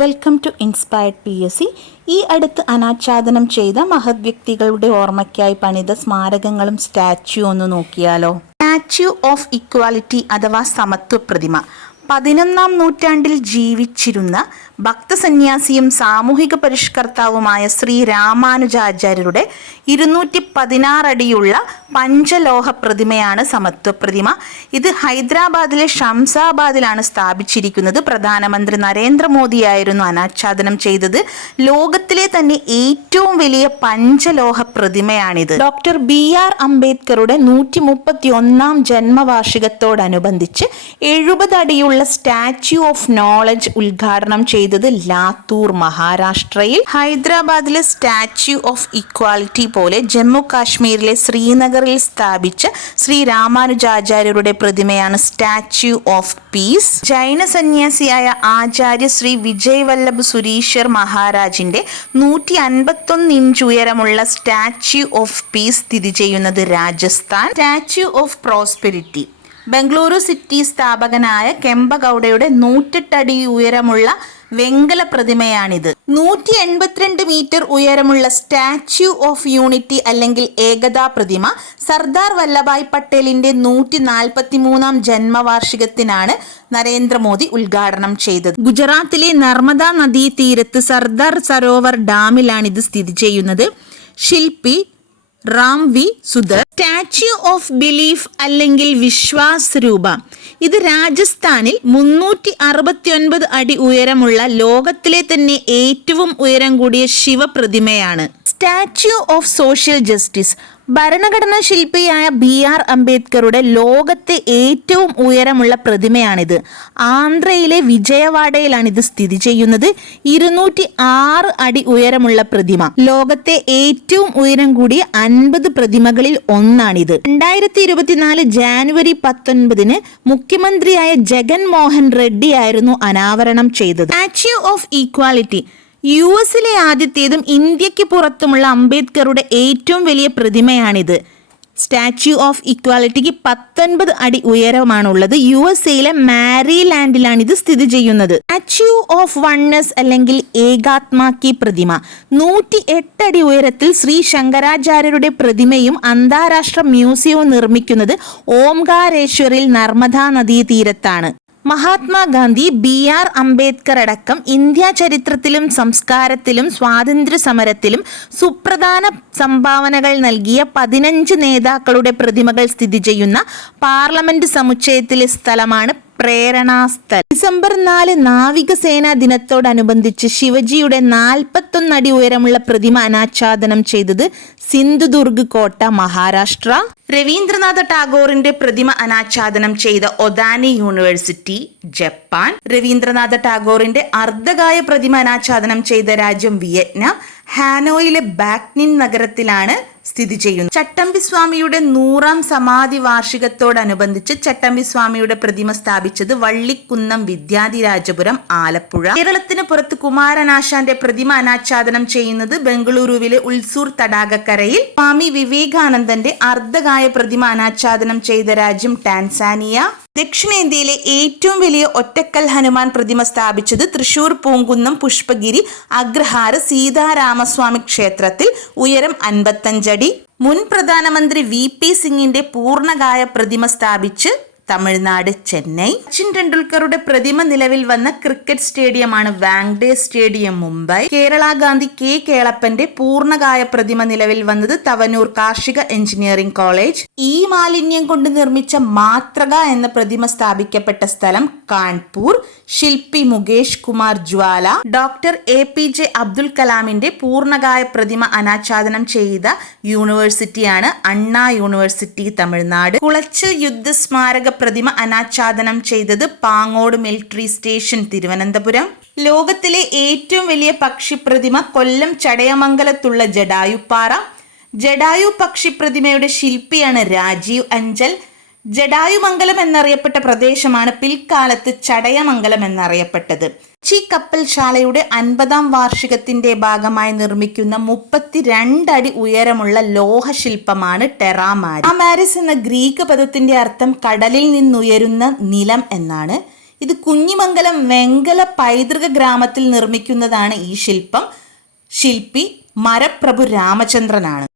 Welcome to inspired P S C ഈ അടുത്ത് അനാച്ഛാദനം ചെയ്ത മഹത് വ്യക്തികളുടെ ഓർമ്മയ്ക്കായി പണിത സ്മാരകങ്ങളും സ്റ്റാച്യു ഒന്ന് നോക്കിയാലോ? സ്റ്റാച്യു ഓഫ് ഇക്വാലിറ്റി അഥവാ സമത്വ പ്രതിമ. പതിനൊന്നാം നൂറ്റാണ്ടിൽ ജീവിച്ചിരുന്ന ഭക്തസന്യാസിയും സാമൂഹിക പരിഷ്കർത്താവുമായ ശ്രീ രാമാനുജാചാര്യരുടെ ഇരുന്നൂറ്റി പതിനാറടിയുള്ള പഞ്ചലോഹ പ്രതിമയാണ് സമത്വ പ്രതിമ ഇത് ഹൈദരാബാദിലെ ഷംസാബാദിലാണ് സ്ഥാപിച്ചിരിക്കുന്നത്. പ്രധാനമന്ത്രി നരേന്ദ്രമോദിയായിരുന്നു അനാച്ഛാദനം ചെയ്തത്. ലോകത്തിലെ തന്നെ ഏറ്റവും വലിയ പഞ്ചലോഹ പ്രതിമയാണിത്. ഡോക്ടർ ബി ആർ അംബേദ്കറുടെ നൂറ്റി മുപ്പത്തി ഒന്നാം ജന്മവാർഷികത്തോടനുബന്ധിച്ച് എഴുപത് അടിയുള്ള സ്റ്റാച്യു ഓഫ് നോളജ് ഉദ്ഘാടനം ചെയ്തത് ലാത്തൂർ മഹാരാഷ്ട്രയിൽ. ഹൈദരാബാദിലെ സ്റ്റാച്യു ഓഫ് ഇക്വാലിറ്റി പോലെ ജമ്മു കാശ്മീരിലെ ശ്രീനഗറിൽ സ്ഥാപിച്ച ശ്രീ രാമാനുജാചാര്യരുടെ പ്രതിമയാണ് സ്റ്റാച്യു ഓഫ് പീസ്. ജൈന സന്യാസിയായ ആചാര്യ ശ്രീ വിജയ് വല്ലഭ് സുരീശ്വർ മഹാരാജിന്റെ നൂറ്റി അൻപത്തൊന്ന് ഇഞ്ച് ഉയരമുള്ള സ്റ്റാച്യു ഓഫ് പീസ് സ്ഥിതി ചെയ്യുന്നത് Rajasthan. Statue of prosperity. Bengaluru city സ്ഥാപകനായ കെമ്പഗൌഡയുടെ നൂറ്റെട്ടടി ഉയരമുള്ള വെങ്കല പ്രതിമയാണിത്. നൂറ്റി എൺപത്തിരണ്ട് മീറ്റർ ഉയരമുള്ള സ്റ്റാച്യു ഓഫ് യൂണിറ്റി അല്ലെങ്കിൽ ഏകതാ പ്രതിമ സർദാർ വല്ലഭായ് പട്ടേലിന്റെ നൂറ്റി നാൽപ്പത്തി മൂന്നാം ജന്മവാർഷികത്തിനാണ് നരേന്ദ്രമോദി ഉദ്ഘാടനം ചെയ്തത്. ഗുജറാത്തിലെ നർമ്മദ നദീ തീരത്ത് സർദാർ സരോവർ ഡാമിലാണിത് സ്ഥിതി ചെയ്യുന്നത്. ശില്പി Ram V. Sutar. Statue of belief അല്ലെങ്കിൽ വിശ്വാസ് രൂപ ഇത് രാജസ്ഥാനിൽ മുന്നൂറ്റി അറുപത്തി ഒൻപത് അടി ഉയരമുള്ള ലോകത്തിലെ തന്നെ ഏറ്റവും ഉയരം കൂടിയ ശിവപ്രതിമയാണ്. സ്റ്റാച്യു ഓഫ് സോഷ്യൽ ജസ്റ്റിസ് ഭരണഘടനാ ശില്പിയായ ബി ആർ അംബേദ്കറുടെ ലോകത്തെ ഏറ്റവും ഉയരമുള്ള പ്രതിമയാണിത്. ആന്ധ്രയിലെ വിജയവാഡയിലാണ് ഇത് സ്ഥിതി ചെയ്യുന്നത്. ഇരുന്നൂറ്റി ആറ് അടി ഉയരമുള്ള പ്രതിമ. ലോകത്തെ ഏറ്റവും ഉയരം കൂടിയ അൻപത് പ്രതിമകളിൽ ഒന്നാണിത്. രണ്ടായിരത്തി ഇരുപത്തിനാല് ജാനുവരി പത്തൊൻപതിന് മുഖ്യമന്ത്രിയായ ജഗൻ മോഹൻ റെഡ്ഡി ആയിരുന്നു അനാവരണം ചെയ്തത്. Statue of equality. യു എസിലെ ആദ്യത്തേതും ഇന്ത്യയ്ക്ക് പുറത്തുമുള്ള അംബേദ്കറുടെ ഏറ്റവും വലിയ പ്രതിമയാണിത്. സ്റ്റാച്യു ഓഫ് ഇക്വാലിറ്റിക്ക് പത്തൊൻപത് അടി ഉയരമാണുള്ളത് യു എസ് എയിലെ മാരിലാൻഡിലാണ് ഇത് സ്ഥിതി ചെയ്യുന്നത്. സ്റ്റാച്യു ഓഫ് വണ്ണസ് അല്ലെങ്കിൽ ഏകാത്മാക്കി പ്രതിമ. നൂറ്റി എട്ടടി ഉയരത്തിൽ ശ്രീ ശങ്കരാചാര്യരുടെ പ്രതിമയും അന്താരാഷ്ട്ര മ്യൂസിയവും നിർമ്മിക്കുന്നത് ഓംകാരേശ്വറിൽ നർമ്മദാ നദീ തീരത്താണ് മഹാത്മാഗാന്ധി ബി ആർ അംബേദ്കർ അടക്കം ഇന്ത്യ ചരിത്രത്തിലും സംസ്കാരത്തിലും സ്വാതന്ത്ര്യ സമരത്തിലും സുപ്രധാന സംഭാവനകൾ നൽകിയ പതിനഞ്ച് നേതാക്കളുടെ പ്രതിമകൾ സ്ഥിതി ചെയ്യുന്ന പാർലമെന്റ് സമുച്ചയത്തിലെ സ്ഥലമാണ് പ്രേരണാസ്ഥൽ ഡിസംബർ നാല് നാവികസേനാ ദിനത്തോടനുബന്ധിച്ച് ശിവജിയുടെ നാൽപ്പത്തൊന്ന് അടി ഉയരമുള്ള പ്രതിമ അനാച്ഛാദനം ചെയ്തത് സിന്ധുദുർഗ് കോട്ട മഹാരാഷ്ട്ര. രവീന്ദ്രനാഥ ടാഗോറിന്റെ പ്രതിമ അനാച്ഛാദനം ചെയ്ത ഒദാനി യൂണിവേഴ്സിറ്റി ജപ്പാൻ. രവീന്ദ്രനാഥ ടാഗോറിന്റെ അർദ്ധകായ പ്രതിമ അനാച്ഛാദനം ചെയ്ത രാജ്യം വിയറ്റ്നാം. ഹാനോയിലെ ബാക്നിൻ നഗരത്തിലാണ് സ്ഥിതി ചെയ്യുന്നു. ചട്ടമ്പി സ്വാമിയുടെ നൂറാം സമാധി വാർഷികത്തോടനുബന്ധിച്ച് ചട്ടമ്പി സ്വാമിയുടെ പ്രതിമ സ്ഥാപിച്ചത് വള്ളിക്കുന്നം വിദ്യാധിരാജപുരം ആലപ്പുഴ. കേരളത്തിന് പുറത്ത് കുമാരനാശാന്റെ പ്രതിമ അനാച്ഛാദനം ചെയ്യുന്നത് ബംഗളൂരുവിലെ ഉൾസൂർ തടാകക്കരയിൽ. സ്വാമി വിവേകാനന്ദന്റെ അർദ്ധകായ പ്രതിമ അനാച്ഛാദനം ചെയ്ത രാജ്യം ടാൻസാനിയ. ദക്ഷിണേന്ത്യയിലെ ഏറ്റവും വലിയ ഒറ്റക്കൽ ഹനുമാൻ പ്രതിമ സ്ഥാപിച്ചത് തൃശൂർ പൂങ്കുന്നം പുഷ്പഗിരി അഗ്രഹാര സീതാരാമസ്വാമി ക്ഷേത്രത്തിൽ ഉയരം അൻപത്തഞ്ചടി. മുൻ പ്രധാനമന്ത്രി വി പി സിംഗിന്റെ പൂർണകായ പ്രതിമ സ്ഥാപിച്ച് തമിഴ്നാട് ചെന്നൈ. സച്ചിൻ ടെണ്ടുൽക്കറുടെ പ്രതിമ നിലവിൽ വന്ന ക്രിക്കറ്റ് സ്റ്റേഡിയമാണ് വാങ്ഡേ സ്റ്റേഡിയം മുംബൈ. കേരള ഗാന്ധി കെ കേളപ്പന്റെ പൂർണകായ പ്രതിമ നിലവിൽ വന്നത് തവനൂർ കാർഷിക എഞ്ചിനീയറിംഗ് കോളേജ്. ഈ മാലിന്യം കൊണ്ട് നിർമ്മിച്ച മാത്രക എന്ന പ്രതിമ സ്ഥാപിക്കപ്പെട്ട സ്ഥലം കാൺപൂർ. ശില്പി Mukesh Kumar Jwala doctor A P J Abdul കലാമിന്റെ പൂർണകായ പ്രതിമ അനാച്ഛാദനം ചെയ്ത യൂണിവേഴ്സിറ്റിയാണ് അണ്ണാ യൂണിവേഴ്സിറ്റി തമിഴ്നാട്. കുളച്ച് യുദ്ധ സ്മാരക പ്രതിമ അനാച്ഛാദനം ചെയ്തത് പാങ്ങോട് മിലിറ്ററി സ്റ്റേഷൻ തിരുവനന്തപുരം. ലോകത്തിലെ ഏറ്റവും വലിയ പക്ഷിപ്രതിമ കൊല്ലം ചടയമംഗലത്തുള്ള ജഡായുപ്പാറ. ജഡായു പക്ഷിപ്രതിമയുടെ ശില്പിയാണ് രാജീവ് അഞ്ചൽ. ജഡായുമംഗലം എന്നറിയപ്പെട്ട പ്രദേശമാണ് പിൽക്കാലത്ത് ചടയമംഗലം എന്നറിയപ്പെട്ടത്. കൊച്ചി കപ്പൽശാലയുടെ അൻപതാം വാർഷികത്തിന്റെ ഭാഗമായി നിർമ്മിക്കുന്ന മുപ്പത്തിരണ്ട് അടി ഉയരമുള്ള ലോഹശില്പമാണ് ടെറാമാരി. ടെറാമാരിസ് എന്ന ഗ്രീക്ക് പദത്തിന്റെ അർത്ഥം കടലിൽ നിന്നുയരുന്ന നിലം എന്നാണ്. ഇത് കുഞ്ഞിമംഗലം വെങ്കല പൈതൃക ഗ്രാമത്തിൽ നിർമ്മിക്കുന്നതാണ് ഈ ശില്പം. ശില്പി മരപ്രഭു രാമചന്ദ്രനാണ്.